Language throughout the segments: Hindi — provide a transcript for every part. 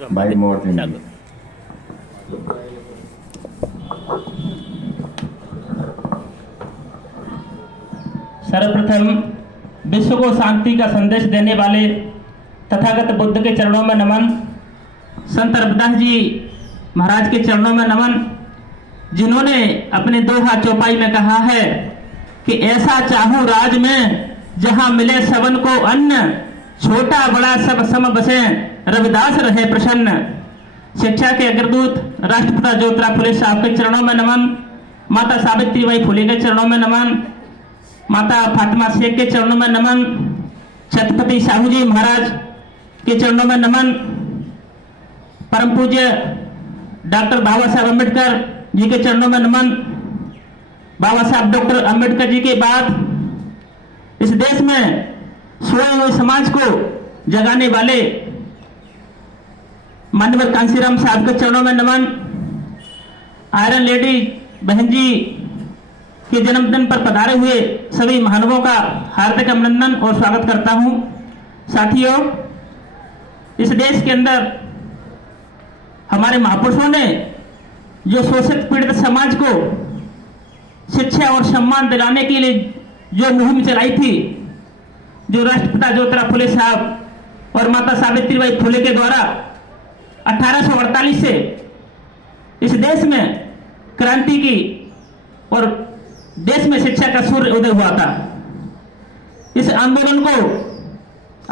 by more than me. सर्वप्रथम विश्व को शांति का संदेश देने वाले तथागत बुद्ध के चरणों में नमन, संत रविदास जी महाराज के चरणों में नमन, जिन्होंने अपने दोहा चौपाई में कहा है कि ऐसा चाहूं राज में जहां मिले सबन को अन्न, छोटा बड़ा सब सम बसे रविदास रहे प्रसन्न। शिक्षा के अग्रदूत राष्ट्रपिता ज्योतिराव फुले साहब के चरणों में नमन, माता सावित्रीबाई फुले के चरणों में नमन, माता फातिमा शेख के चरणों में नमन, छत्रपति साहू जी महाराज के चरणों में नमन, परम पूज्य डॉक्टर बाबा साहब अम्बेडकर जी के चरणों में नमन। बाबा साहब डॉक्टर अम्बेडकर जी के बाद इस देश में सोए हुए समाज को जगाने वाले माननीय कांसीराम साहब के चरणों में नमन। आयरन लेडी बहन जी के जन्मदिन पर पधारे हुए सभी महानुभावों का हार्दिक अभिनंदन और स्वागत करता हूं। साथियों, इस देश के अंदर हमारे महापुरुषों ने जो शोषित पीड़ित समाज को शिक्षा और सम्मान दिलाने के लिए जो मुहिम चलाई थी, जो राष्ट्रपिता ज्योतिराव फुले साहब और माता सावित्रीबाई फुले के द्वारा 1848 से इस देश में क्रांति की और देश में शिक्षा का सूर्य उदय हुआ था। इस आंदोलन को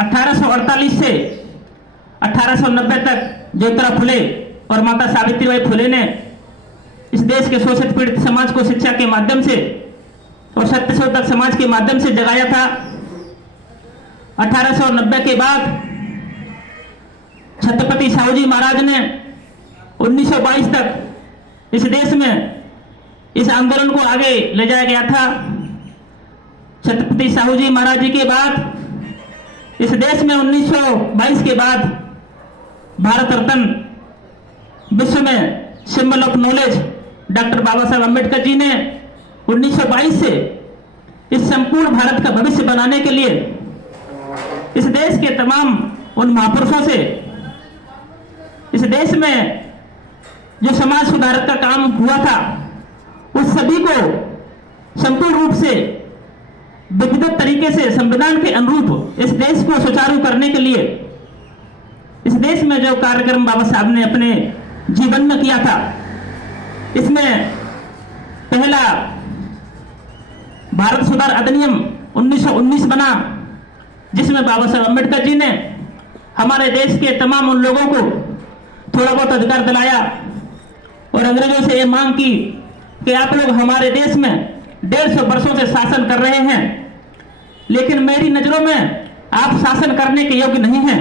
1848 से 1890 तक ज्योतिराव फुले और माता सावित्रीबाई फुले ने इस देश के शोषित पीड़ित समाज को शिक्षा के माध्यम से और सत्यशोधक समाज के माध्यम से जगाया था। 1890 के बाद छत्रपति साहू जी महाराज ने 1922 तक इस देश में इस आंदोलन को आगे ले जाया गया था। छत्रपति साहू जी महाराज जी के बाद इस देश में 1922 के बाद भारत रत्न विश्व में सिंबल ऑफ नॉलेज डॉक्टर बाबा साहब अम्बेडकर जी ने 1922 से इस संपूर्ण भारत का भविष्य बनाने के लिए इस देश के तमाम उन महापुरुषों से इस देश में जो समाज सुधारक का काम हुआ था उस सभी को संपूर्ण रूप से विधिवत तरीके से संविधान के अनुरूप इस देश को सुचारू करने के लिए इस देश में जो कार्यक्रम बाबा साहब ने अपने जीवन में किया था, इसमें पहला भारत सुधार अधिनियम 1919 बना, जिसमें बाबा साहब अम्बेडकर जी ने हमारे देश के तमाम उन लोगों को थोड़ा बहुत अधिकार दिलाया और अंग्रेजों से ये मांग की कि आप लोग हमारे देश में 150 वर्षों से शासन कर रहे हैं, लेकिन मेरी नजरों में आप शासन करने के योग्य नहीं हैं,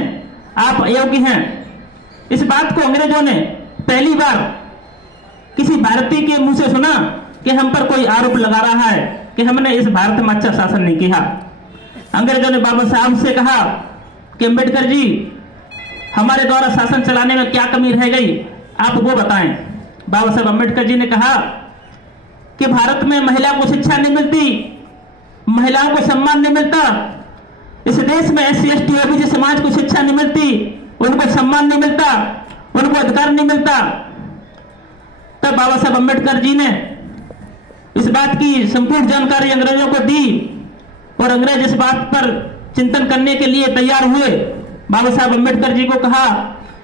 आप अयोग्य हैं। इस बात को अंग्रेजों ने पहली बार किसी भारतीय के मुंह से सुना कि हम पर कोई आरोप लगा रहा है कि हमने इस भारत में अच्छा शासन नहीं किया। अंग्रेजों ने बाबा साहब से कहा कि अम्बेडकर जी, हमारे द्वारा शासन चलाने में क्या कमी रह गई, आप वो बताएं। बाबा साहब अम्बेडकर जी ने कहा कि भारत में महिला को शिक्षा नहीं मिलती, महिलाओं को सम्मान नहीं मिलता, इस देश में SC ST OBC समाज को शिक्षा नहीं मिलती, उनको सम्मान नहीं मिलता, उनको अधिकार नहीं मिलता। तब बाबा साहब अम्बेडकर जी ने इस बात की संपूर्ण जानकारी अंग्रेजों को दी और अंग्रेज इस बात पर चिंतन करने के लिए तैयार हुए। बाबा साहब अम्बेडकर जी को कहा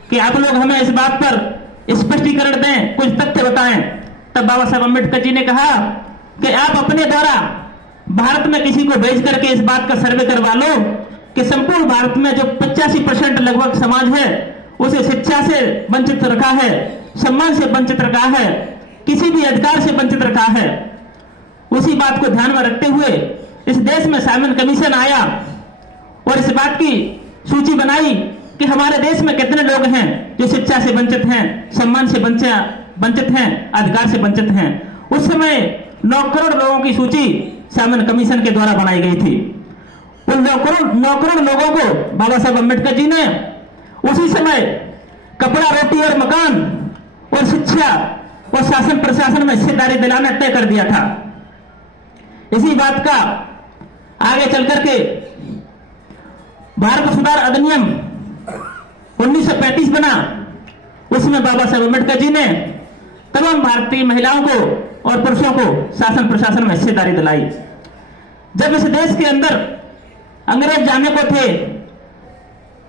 कि आप लोग हमें इस बात पर स्पष्टीकरण दें, कुछ तथ्य बताएं। तब बाबा साहब अम्बेडकर जी ने कहा कि आप अपने द्वारा भारत में किसी को भेज करके इस बात का सर्वे करवा लो कि संपूर्ण भारत में जो 85% लगभग समाज है उसे शिक्षा से वंचित रखा है, सम्मान से वंचित रखा है, किसी भी अधिकार से वंचित रखा है। उसी बात को ध्यान में रखते हुए इस देश में साइमन कमीशन आया और इस बात की सूची बनाई कि हमारे देश में कितने लोग हैं जो शिक्षा से वंचित हैं, सम्मान से वंचित हैं, अधिकार से वंचित हैं। उस समय 9 करोड़ लोगों की सूची साइमन कमीशन के द्वारा बनाई गई थी। उन 9 करोड़ लोगों को बाबा साहब अम्बेडकर जी ने उसी समय कपड़ा, रोटी और मकान और शिक्षा और शासन प्रशासन में हिस्सेदारी दिलाना तय कर दिया था। इसी बात का आगे चल करके भारत सुधार अधिनियम 1935 बना, उसमें बाबा साहब अम्बेडकर जी ने तमाम भारतीय महिलाओं को और पुरुषों को शासन प्रशासन में हिस्सेदारी दिलाई। जब इस देश के अंदर अंग्रेज जाने को थे,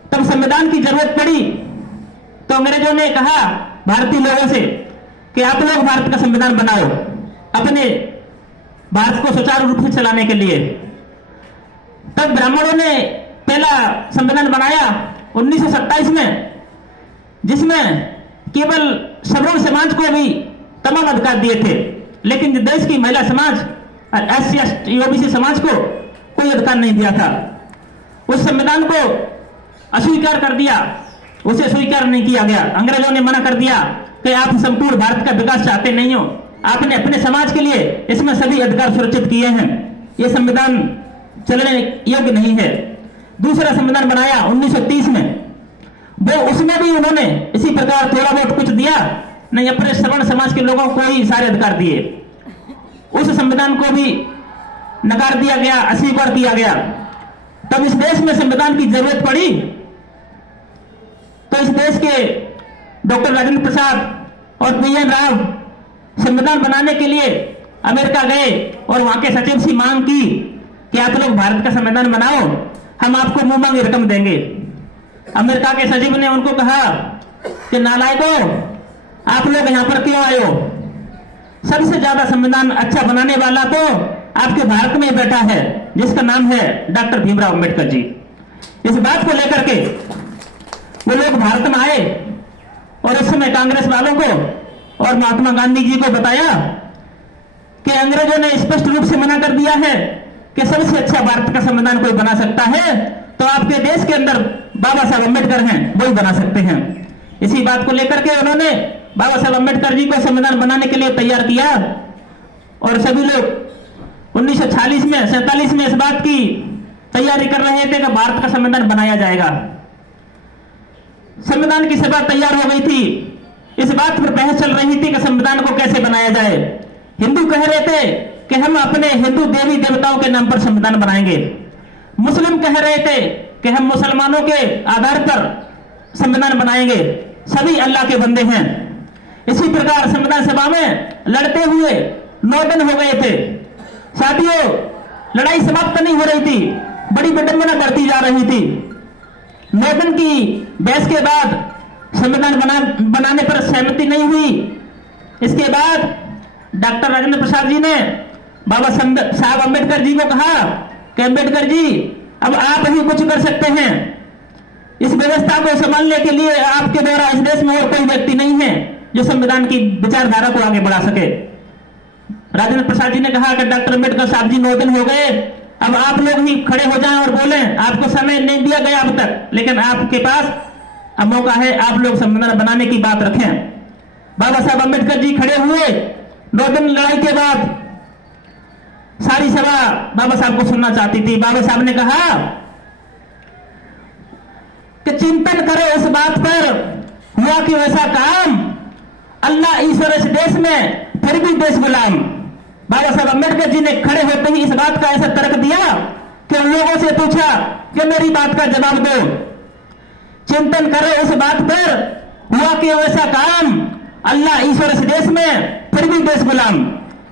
तब संविधान की जरूरत पड़ी, तो अंग्रेजों ने कहा भारतीय लोगों से कि आप लोग भारत का संविधान बनाओ अपने भारत को सुचारू रूप से चलाने के लिए। तब ब्राह्मणों ने पहला संविधान बनाया 1927 में, जिसमें केवल सवर्ण समाज को भी तमाम अधिकार दिए थे, लेकिन देश की महिला समाज और SC ST OBC समाज को कोई अधिकार नहीं दिया था। उस संविधान को अस्वीकार कर दिया, उसे स्वीकार नहीं किया गया। अंग्रेजों ने मना कर दिया कि आप संपूर्ण भारत का विकास चाहते नहीं हो, आपने अपने समाज के लिए इसमें सभी अधिकार सुरक्षित किए हैं, यह संविधान चलने योग्य नहीं है। दूसरा संविधान बनाया 1930 में, वो उसमें भी उन्होंने इसी प्रकार थोड़ा बहुत कुछ दिया नहीं, अपने सवर्ण समाज के लोगों को ही सारे अधिकार दिए। उस संविधान को भी नकार दिया गया, अस्वीकार किया गया। तब इस देश में संविधान की जरूरत पड़ी, तो इस देश के डॉक्टर राजेंद्र प्रसाद और PN राव संविधान बनाने के लिए अमेरिका गए और वहां के सचिव से मांग की कि आप लोग भारत का संविधान बनाओ, हम आपको मुंह मांगी रकम देंगे। अमेरिका के सचिव ने उनको कहा कि नालायकों, आप लोग यहां पर क्यों आए हो? सबसे ज्यादा संविधान अच्छा बनाने वाला तो आपके भारत में बैठा है, जिसका नाम है डॉक्टर भीमराव अम्बेडकर जी। इस बात को लेकर के वो लोग भारत में आए और उस समय कांग्रेस वालों को और महात्मा गांधी जी को बताया कि अंग्रेजों ने स्पष्ट रूप से मना कर दिया है कि सबसे अच्छा भारत का संविधान कोई बना सकता है तो आपके देश के अंदर बाबा साहब अम्बेडकर हैं, वही बना सकते हैं। इसी बात को लेकर के उन्होंने बाबा साहब अम्बेडकर जी को संविधान बनाने के लिए तैयार किया और सभी लोग 1946 में 47 में इस बात की तैयारी कर रहे थे कि भारत का संविधान बनाया जाएगा। संविधान की सभा तैयार हो गई थी, इस बात पर बहस चल रही थी कि संविधान को कैसे बनाया जाए। हिंदू कह रहे थे कि हम अपने हिंदू देवी देवताओं के नाम पर संविधान बनाएंगे, मुस्लिम कह रहे थे कि हम मुसलमानों के आधार पर संविधान बनाएंगे, सभी अल्लाह के बंदे हैं। इसी प्रकार संविधान सभा में लड़ते हुए 9 दिन हो गए थे। साथियों, लड़ाई समाप्त नहीं हो रही थी, बड़ी विडंबना बढ़ती जा रही थी। 9 दिन की बहस के बाद संविधान बनाने पर सहमति नहीं हुई। इसके बाद डॉक्टर राजेंद्र प्रसाद जी ने बाबा साहब अम्बेडकर जी को कहा कि अम्बेडकर जी, अब आप ही कुछ कर सकते हैं, इस व्यवस्था को संभालने के लिए आपके द्वारा इस देश में और कोई व्यक्ति नहीं है जो संविधान की विचारधारा को आगे बढ़ा सके। राजेंद्र प्रसाद जी ने कहा कि डॉक्टर अम्बेडकर साहब जी 9 दिन हो गए, अब आप लोग ही खड़े हो जाएं और बोलें, आपको समय नहीं दिया गया अब तक, लेकिन आपके पास अब मौका है, आप लोग संविधान बनाने की बात रखें। बाबा साहब अम्बेडकर जी खड़े हुए। 9 दिन लड़ाई के बाद सारी सभा बाबा साहब को सुनना चाहती थी। बाबा साहब ने कहा कि चिंतन करो उस बात पर, हुआ कि वैसा काम, अल्लाह ईश्वर इस देश में, फिर भी देश गुलाम। बाबा साहब अम्बेडकर जी ने खड़े होते ही इस बात का ऐसा तर्क दिया कि उन लोगों से पूछा कि मेरी बात का जवाब दो। चिंतन करो उस बात पर, हुआ कि वैसा काम, अल्लाह ईश्वर इस देश में, फिर भी देश गुलाम।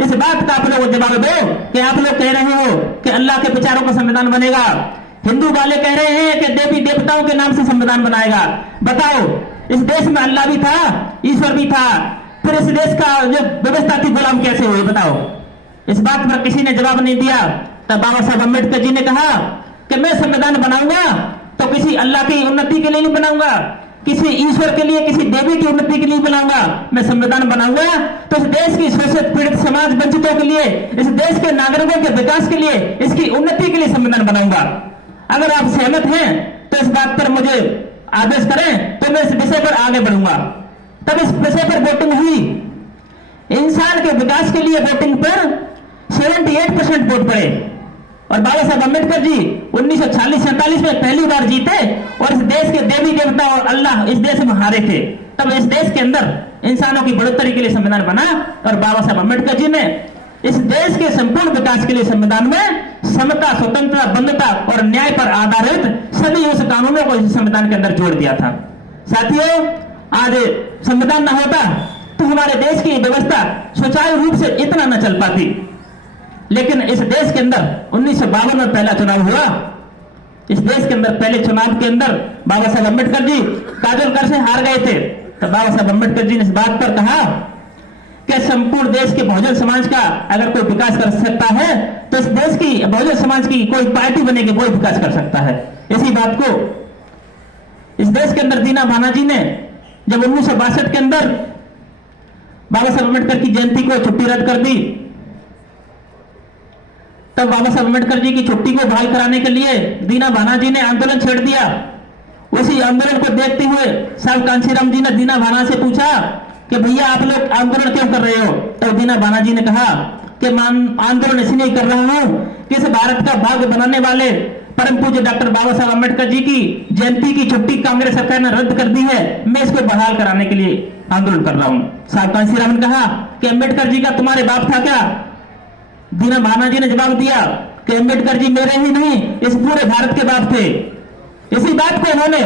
इस बात का आप लोग जवाब दो कि आप लोग कह रहे हो कि अल्लाह के विचारों का संविधान बनेगा, हिंदू वाले कह रहे हैं कि देवी देवताओं के नाम से संविधान बनाएगा। बताओ, इस देश में अल्लाह भी था, ईश्वर भी था, फिर इस देश का जो व्यवस्था थी गुलाम कैसे हुई? बताओ। इस बात पर किसी ने जवाब नहीं दिया। तब बाबा साहब अम्बेडकर जी ने कहा कि मैं संविधान बनाऊंगा तो किसी अल्लाह की उन्नति के लिए नहीं बनाऊंगा, किसी ईश्वर के लिए, किसी देवी की उन्नति के लिए बनाऊंगा। मैं संविधान बनाऊंगा तो इस देश की शोषित पीड़ित समाज वंचितों के लिए, इस देश के नागरिकों के विकास के लिए, इसकी उन्नति के लिए संविधान बनाऊंगा। अगर आप सहमत हैं तो इस बात पर मुझे आदेश करें तो मैं इस विषय पर आगे बढ़ूंगा। तब इस विषय पर वोटिंग हुई। इंसान के विकास के लिए वोटिंग पर 78% वोट पड़े और बाबा साहब अम्बेडकर जी 1946-47 में पहली बार जीते और इस देश के देवी देवता और अल्लाह इस देश में हारे थे। तब इस देश के अंदर इंसानों की बढ़ोतरी के लिए संविधान बना और बाबा साहब अम्बेडकर जी ने इस देश के संपूर्ण विकास के लिए संविधान में समता, स्वतंत्रता, बंधुता और न्याय पर आधारित सभी उस कानूनों को इस संविधान के अंदर जोड़ दिया था। साथियों, आज संविधान न होता तो हमारे देश की व्यवस्था सुचारू रूप से इतना न चल पाती। लेकिन इस देश के अंदर 1952 में पहला चुनाव हुआ। इस देश के अंदर पहले चुनाव के अंदर बाबा साहब अम्बेडकर जी काजोलकर से हार गए थे। तो बाबा साहब अम्बेडकर जी ने इस बात पर कहा कि संपूर्ण देश के बहुजन समाज का अगर कोई विकास कर सकता है तो इस देश की बहुजन समाज की कोई पार्टी बनेगी, वो विकास कर सकता है। इसी बात को इस देश के अंदर दीना भाना जी ने जब 1962 के अंदर बाबा साहब अम्बेडकर की जयंती को छुट्टी रद्द कर दी, तब बाबा साहब अम्बेडकर जी की छुट्टी को बहाल कराने के लिए दीना भाना जी ने आंदोलन छेड़ दिया। उसी आंदोलन को देखते हुए साहब कांशीराम जी ने दीना भाना से पूछा कि भैया आप लोग आंदोलन क्यों कर रहे हो? तो दीना भाना जी ने कहा कि मैं आंदोलन इसलिए कर रहा हूं कि इस भारत का भाग्य बनाने वाले परम पूज्य डॉक्टर बाबा साहब अम्बेडकर जी की जयंती की छुट्टी कांग्रेस सरकार ने रद्द कर दी है, मैं इसको बहाल कराने के लिए आंदोलन कर रहा हूं। साहब कांशीराम ने कहा कि अम्बेडकर जी का तुम्हारे बाप था क्या? दीना भाना जी ने जवाब दिया कि अम्बेडकर जी मेरे ही नहीं, इस पूरे भारत के बाप थे। इसी बात को उन्होंने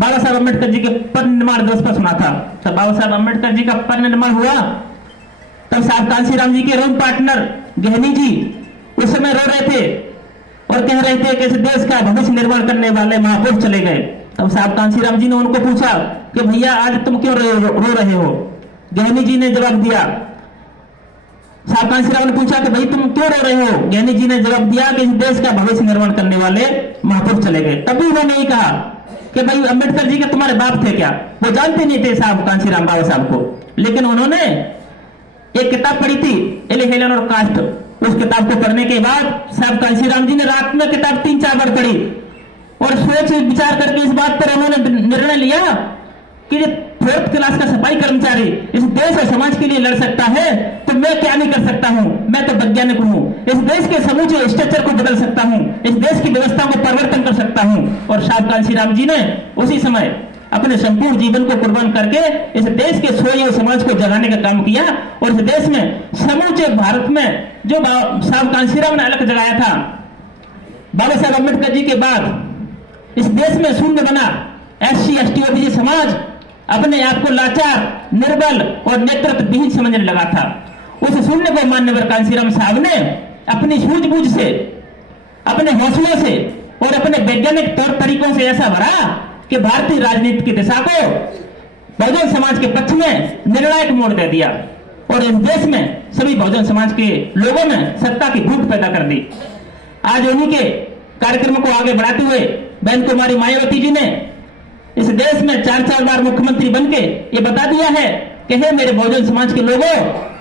बाबा साहब अम्बेडकर जी के परिनिर्माण दिवस पर सुना था। तब बाबा साहब अम्बेडकर जी का परिनिर्माण हुआ, तब साहब कांशीराम जी के रूम पार्टनर गहनी जी उस समय रो रहे थे और कह रहे थे कि इस देश का भविष्य निर्माण करने वाले महापुरुष चले गए। तब साहब कांशीराम जी ने उनको पूछा कि भैया आज तुम क्यों रो रहे हो? गहनी जी ने जवाब दिया, साहब कांशीराम ने पूछा कि भाई तुम क्यों रो रहे हो? गहनी जी ने जवाब दिया कि इस देश का भविष्य निर्माण करने वाले महापुरुष चले गए। तभी उन्होंने यही कहा कि भाई अम्बेडकर जी के तुम्हारे बाप थे क्या? वो जानते नहीं थे साहब कांशीराम बाबा साहब को, लेकिन उन्होंने एक किताब पढ़ी थी एले हेलन और कास्ट। उस किताब को पढ़ने के बाद साहब कांशीराम जी ने रात में किताब 3-4 बार पढ़ी और सोच विचार करके इस बात पर उन्होंने निर्णय लिया कि 4th क्लास का सफाई कर्मचारी इस देश और समाज के लिए लड़ सकता है तो मैं क्या नहीं कर सकता हूं? मैं तो वैज्ञानिक हूं, इस देश के समूचे स्ट्रक्चर को बदल सकता हूं, इस देश की व्यवस्था को परिवर्तन कर सकता हूं। और साहब कांशीराम जी ने उसी समय अपने संपूर्ण जीवन को कुर्बान करके इस देश के सोए हुए समाज को जगाने का काम किया। और इस देश में समूचे भारत में जो साहब कांशीराम ने अलग जगाया था, बाबा साहब अम्बेडकर जी के बाद इस देश में शून्य बना SC ST OBC समाज अपने आप को लाचार, निर्बल और नेतृत्व विहीन समझने लगा था। उस शून्य को मान्यवर कांशीराम साहब ने अपनी सूझबूझ से, अपने हौसलों से और अपने वैज्ञानिक तौर तरीकों से ऐसा भरा कि भारतीय राजनीति की दिशा को बहुजन समाज के पक्ष में निर्णायक मोड़ दे दिया और इस देश में सभी बहुजन समाज के लोगों में सत्ता की भूख पैदा कर दी। आज उन्हीं के कार्यक्रमों को आगे बढ़ाते हुए बहन कुमारी मायावती जी ने इस देश में 4 बार मुख्यमंत्री बनके ये बता दिया है कि हे मेरे बहुजन समाज के लोगों,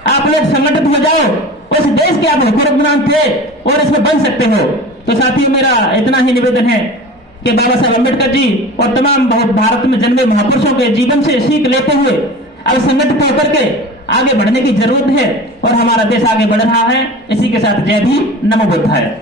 आप लोग संगठित हो जाओ, उस देश के आप हुक्मरान थे और इसमें बन सकते हो। तो साथियों, मेरा इतना ही निवेदन है कि बाबा साहब अम्बेडकर जी और तमाम भारत में जन्मे महापुरुषों के जीवन से सीख लेते हुए अब संगठित होकर के आगे बढ़ने की जरूरत है और हमारा देश आगे बढ़ रहा है। इसी के साथ जय भीम, नमो बुद्धाय।